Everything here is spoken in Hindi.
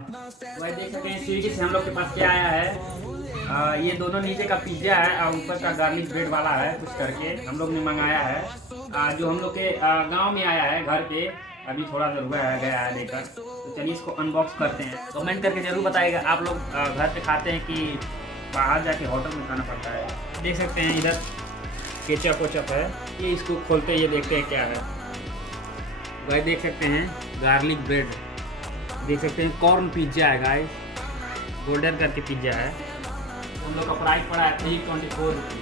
वही देख सकते हैं स्विगी से हम लोग के पास क्या आया है। ये दोनों नीचे का पिज्ज़ा है और ऊपर का गार्लिक ब्रेड वाला है, कुछ करके हम लोग ने मंगाया है। जो हम लोग के गांव में आया है घर पे, अभी थोड़ा देर हुआ है गया है लेकर। तो चलिए इसको अनबॉक्स करते हैं। कमेंट करके जरूर बताइएगा आप लोग घर पे खाते हैं कि बाहर जाके होटल में खाना पड़ता है। देख सकते हैं इधर केचप वेचप है, ये इसको खोलते हैं, ये देखते हैं क्या है। वही देख सकते हैं गार्लिक ब्रेड, देख सकते हैं कॉर्न पिज्ज़ा है गाइस, गोल्डन करके पिज्ज़ा है। हम लोग का प्राइस पड़ा है 324 रुपये।